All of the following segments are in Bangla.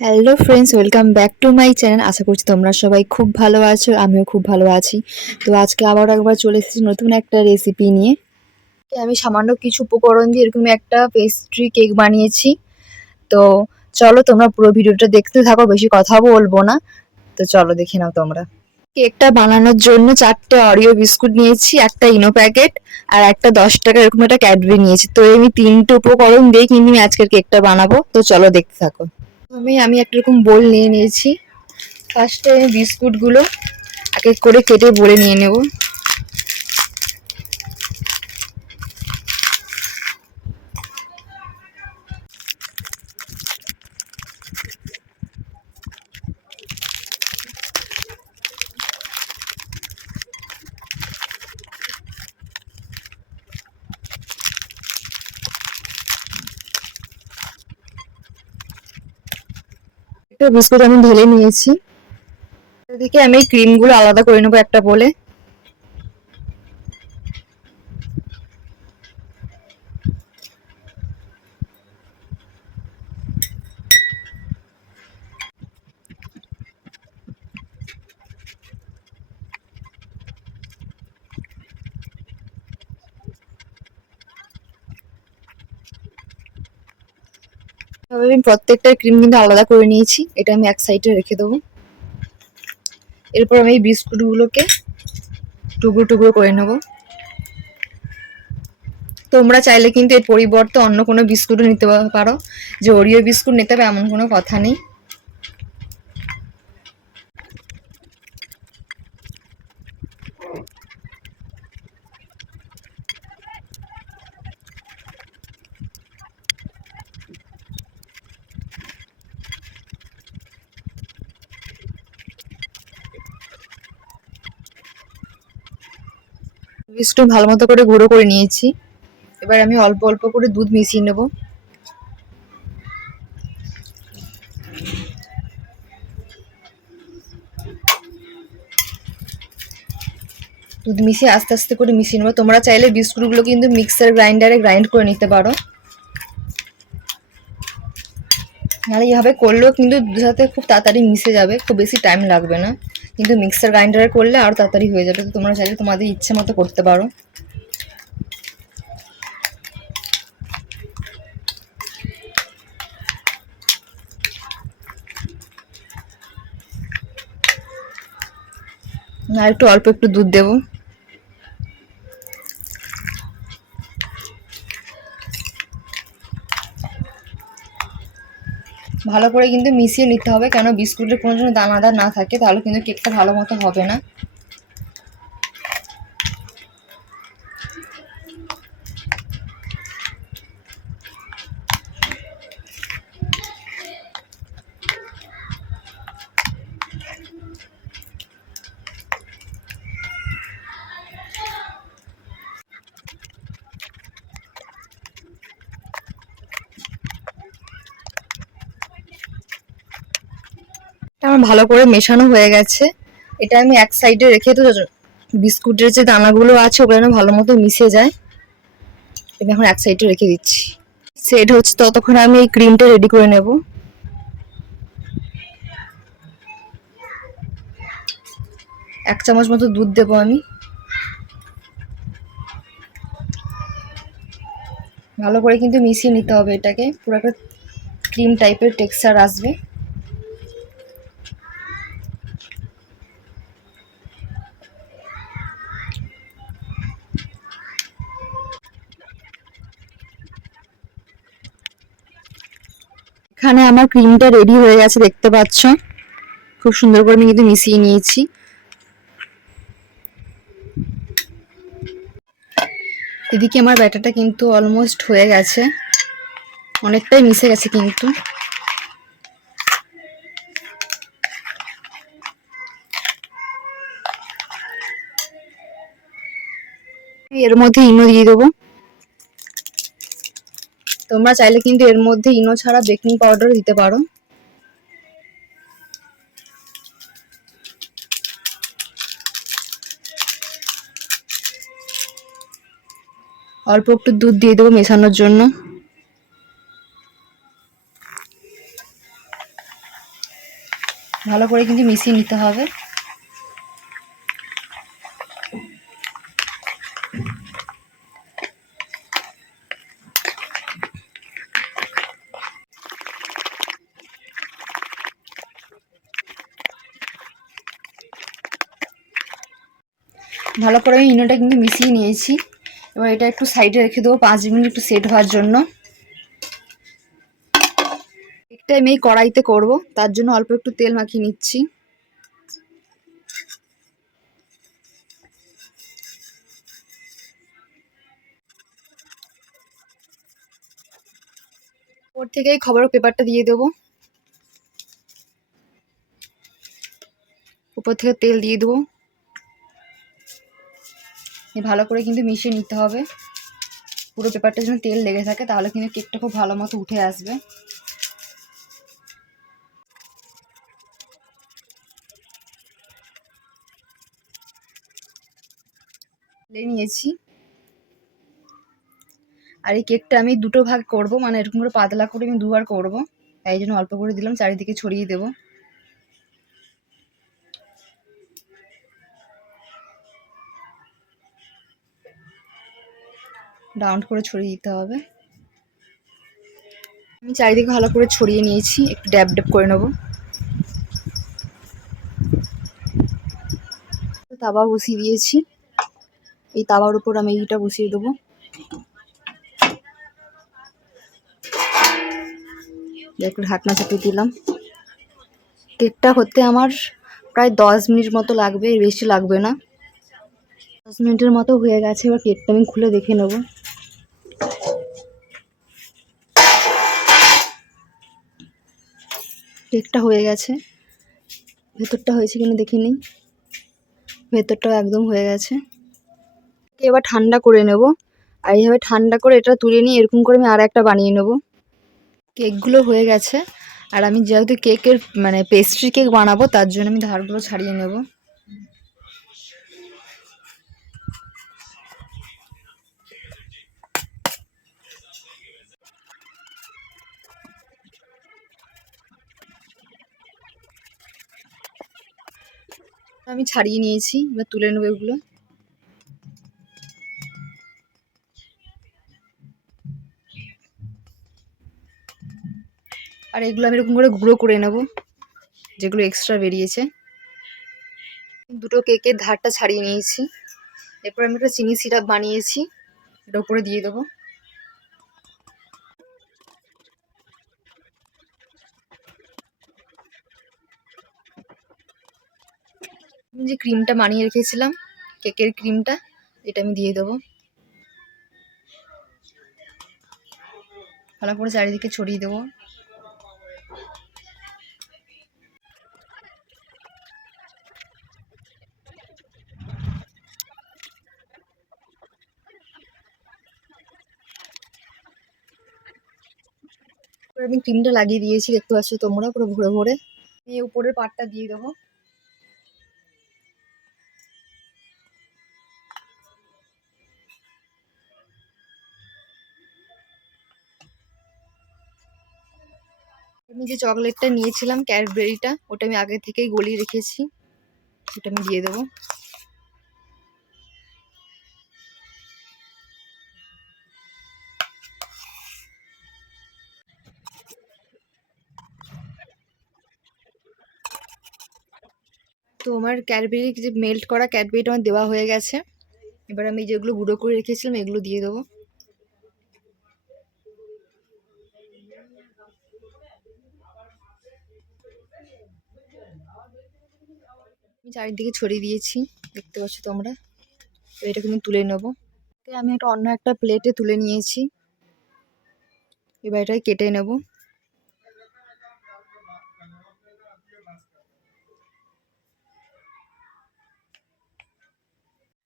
Hello friends, welcome back to my channel. আশা করছি তোমরা সবাই খুব ভালো আছো, আমিও খুব ভালো আছি। তো আজকে আবার একবার চলে এসেছি নতুন একটা রেসিপি নিয়ে। আমি সামান্য কিছু উপকরণ দিয়ে এরকম একটা পেস্ট্রি কেক বানিয়েছি। তো চলো তোমরা পুরো ভিডিওটা দেখতে থাকো, বেশি কথা বলবো না। তো চলো দেখে নাও তোমরা। কেকটা বানানোর জন্য 4টে অরিও বিস্কুট নিয়েছি, একটা ইনো প্যাকেট আর একটা 10 টাকা এরকম একটা ক্যাডবেরি নিয়েছি। তো আমি 3টে উপকরণ দিয়ে কিন্তু আমি আজকের কেকটা বানাবো। তো চলো দেখতে থাকো। আমি একটা এরকম বোল নিয়ে নিয়েছি। ফার্স্টে আমি বিস্কুটগুলো এক এক করে কেটে বলে নিয়ে নেব। একটা বিস্কুট আমি ঢেলে নিয়েছি। এদিকে আমি ক্রিমগুলো আলাদা করে নেবো একটা বলে। আমি প্রত্যেকটা ক্রিম কিন্তু আলাদা করে নিয়েছি, এটা আমি এক সাইডে রেখে দেবো। এরপর আমি এই বিস্কুটগুলোকে টুকরো টুকরো করে নেব। তোমরা চাইলে কিন্তু এর পরিবর্তে অন্য কোনো বিস্কুটও নিতে পারো, যে ওরিও বিস্কুট নিতে হবে এমন কোনো কথা নেই। বিস্কুট ভালো মতো করে গুঁড়ো করে নিয়েছি। এবার আমি অল্প অল্প করে দুধ মিশিয়ে নেব। দুধ মিশিয়ে আস্তে আস্তে করে মিশিয়ে নেবো। তোমরা চাইলে বিস্কুটগুলো কিন্তু মিক্সার গ্রাইন্ডারে গ্রাইন্ড করে নিতে পারো, নাহলে এইভাবে করলেও কিন্তু দুধের সাথে খুব তাড়াতাড়ি মিশে যাবে, খুব বেশি টাইম লাগবে না। কিন্তু মিক্সার গ্রাইন্ডারে করলে আরও তাড়াতাড়ি হয়ে যাবে। তো তোমরা চাইলে তোমাদের ইচ্ছে মতো করতে পারো। আর একটু অল্প একটু দুধ দেবো। ভালো করে কিন্তু মিশিয়ে নিতে হবে, কেন বিস্কুটের কোনো যেন দানাদার না থাকে, তাহলে কিন্তু কেকটা ভালো মতো হবে না। আমার ভালো করে মেশানো হয়ে গেছে। এটা আমি এক সাইডে রেখে, তো বিস্কুটের যে দানাগুলো আছে ওগুলো যেন ভালো মতো মিশে যায়। আমি এখন এক সাইডে রেখে দিচ্ছি। সেট হচ্ছে ততক্ষণ আমি এই ক্রিমটা রেডি করে নেব। 1 চামচ মতো দুধ দেবো আমি। ভালো করে কিন্তু মিশিয়ে নিতে হবে, এটাকে পুরো একটা ক্রিম টাইপের টেক্সচার আসবে। এখানে আমার ক্রিমটা রেডি হয়ে গেছে, দেখতে পাচ্ছ খুব সুন্দর করে আমি কিন্তু মিশিয়ে নিয়েছি। এদিকে আমার ব্যাটারটা কিন্তু অলমোস্ট হয়ে গেছে, অনেকটাই মিশে গেছে কিন্তু। এর মধ্যে ইনো দিয়ে দেবো। তোমরা চাইলে কিন্তু এর মধ্যে ইনো ছাড়া বেকিং পাউডার দিতে পারো। অল্প একটু দুধ দিয়ে দেবো মেশানোর জন্য। ভালো করে কিন্তু মিশিয়ে নিতে হবে। ভালো করে আমি ইনোটা কিন্তু মিশিয়ে নিয়েছি। এবার এটা একটু সাইডে রেখে দেবো 5 মিনিট একটু সেট হওয়ার জন্য। কেকটা আমি এই কড়াইতে করব, তার জন্য অল্প একটু তেল মাখিয়ে নিচ্ছি। ওর থেকে এই খবরের পেপারটা দিয়ে দেবো, উপর থেকে তেল দিয়ে দেবো। ভালো করে কিন্তু মিশিয়ে নিতে হবে, পুরো পেপারটা যেন তেল লেগে থাকে, তাহলে কিন্তু কেকটা খুব ভালো মতো উঠে আসবে। নিয়েছি। আর এই কেকটা আমি দুটো ভাগ করব, মানে এরকম করে পাতলা করে আমি দুবার করব, তাই জন্য অল্প করে দিলাম, চারিদিকে ছড়িয়ে দেব। রাউন্ড করে ছড়িয়ে দিতে হবে। আমি চারিদিকে ভালো করে ছড়িয়ে নিয়েছি, একটু ড্যাব ড্যাব করে নেব। তাওয়া বসিয়ে দিয়েছি, এই তাওয়ার উপর আমি এইটা বসিয়ে দেবো। একটু ঢাকনা চাপিয়ে দিলাম। কেকটা হতে আমার প্রায় 10 মিনিট মতো লাগবে, এর বেশি লাগবে না। 10 মিনিটের মতো হয়ে গেছে। এবার কেকটা আমি খুলে দেখে নেব। কেকটা হয়ে গেছে, ভেতরটা হয়েছে কিনা দেখে নিই। ভেতরটাও একদম হয়ে গেছে। এবার ঠান্ডা করে নেব, আর এইভাবে ঠান্ডা করে এটা তুলে নিয়ে এরকম করে আমি আর একটা বানিয়ে নেব। কেকগুলো হয়ে গেছে, আর আমি যেহেতু কেকের মানে পেস্ট্রি কেক বানাবো, তার জন্য আমি ধারগুলো ছাড়িয়ে নেব। আমি ছাড়িয়ে নিয়েছি, এবার তুলে নেবো এগুলো। আর এগুলো আমি এরকম করে গুঁড়ো করে নেব, যেগুলো এক্সট্রা বেরিয়েছে। দুটো কেকের ধারটা ছাড়িয়ে নিয়েছি। এরপর আমি একটা চিনি সিরাপ বানিয়েছি, এটা উপরে দিয়ে দেবো। যে ক্রিমটা বানিয়ে রেখেছিলাম, কেকের ক্রিমটা, এটা আমি দিয়ে দেবো। ভালো করে চারিদিকে ছড়িয়ে দেবো। আমি ক্রিমটা লাগিয়ে দিয়েছি, দেখতে পাচ্ছ তোমরা, পুরো ভরে ভরে। এই উপরের পাটটা দিয়ে দেবো। আমি যে চকলেটটা নিয়েছিলাম ক্যাডবেরিটা, ওটা আমি আগে থেকেই গলিয়ে রেখেছি, ওটা আমি দিয়ে দেবো। তো আমার ক্যাডবেরি যে মেল্ট করা ক্যাডবেরিটা আমার দেওয়া হয়ে গেছে। এবার আমি যেগুলো গুঁড়ো করে রেখেছিলাম এগুলো দিয়ে দেবো। আমি চারিদিকে ছড়িয়ে দিয়েছি, দেখতে পাচ্ছ তোমরা। তো এটা কিন্তু তুলে নেবো। আমি একটা অন্য একটা প্লেটে তুলে নিয়েছি, এবার এটাকে কেটে নেব।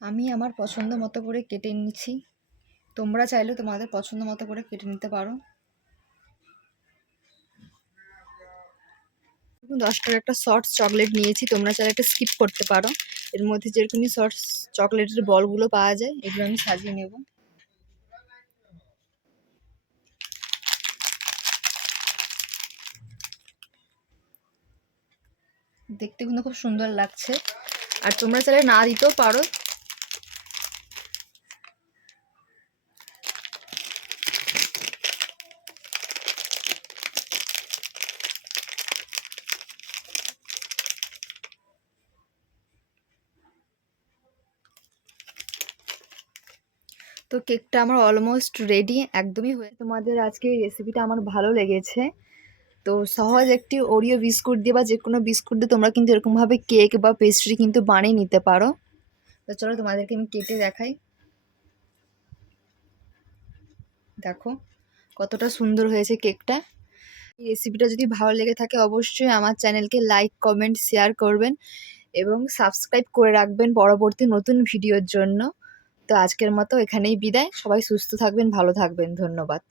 আমি আমার পছন্দ মতো করে কেটে নিচ্ছি, তোমরা চাইলে তোমাদের পছন্দ মতো করে কেটে নিতে পারো। 10 টাকার একটা সফট চকলেট নিয়েছি, তোমরা চাইলে একটা স্কিপ করতে পারো। এর মধ্যে যেরকমই সফট চকলেটের বলগুলো পাওয়া যায়, এগুলো আমি সাজিয়ে নেব। দেখতে কিন্তু খুব সুন্দর লাগছে। আর তোমরা চাইলে না দিতেও পারো। তো কেকটা আমার অলমোস্ট রেডি, একদমই হয়ে। তোমাদের আজকে এই রেসিপিটা আমার ভালো লেগেছে। তো সহজ একটি ওরিও বিস্কুট দিয়ে বা যে কোনো বিস্কুট দিয়ে তোমরা কিন্তু এরকমভাবে কেক বা পেস্ট্রি কিন্তু বানিয়ে নিতে পারো। তো চলো তোমাদেরকে আমি কেটে দেখাই। দেখো কতটা সুন্দর হয়েছে কেকটা। এই রেসিপিটা যদি ভালো লেগে থাকে অবশ্যই আমার চ্যানেলকে লাইক, কমেন্ট, শেয়ার করবেন এবং সাবস্ক্রাইব করে রাখবেন পরবর্তী নতুন ভিডিওর জন্য। তো আজকের মতো এখানেই বিদায়। সবাই সুস্থ থাকবেন, ভালো থাকবেন। ধন্যবাদ।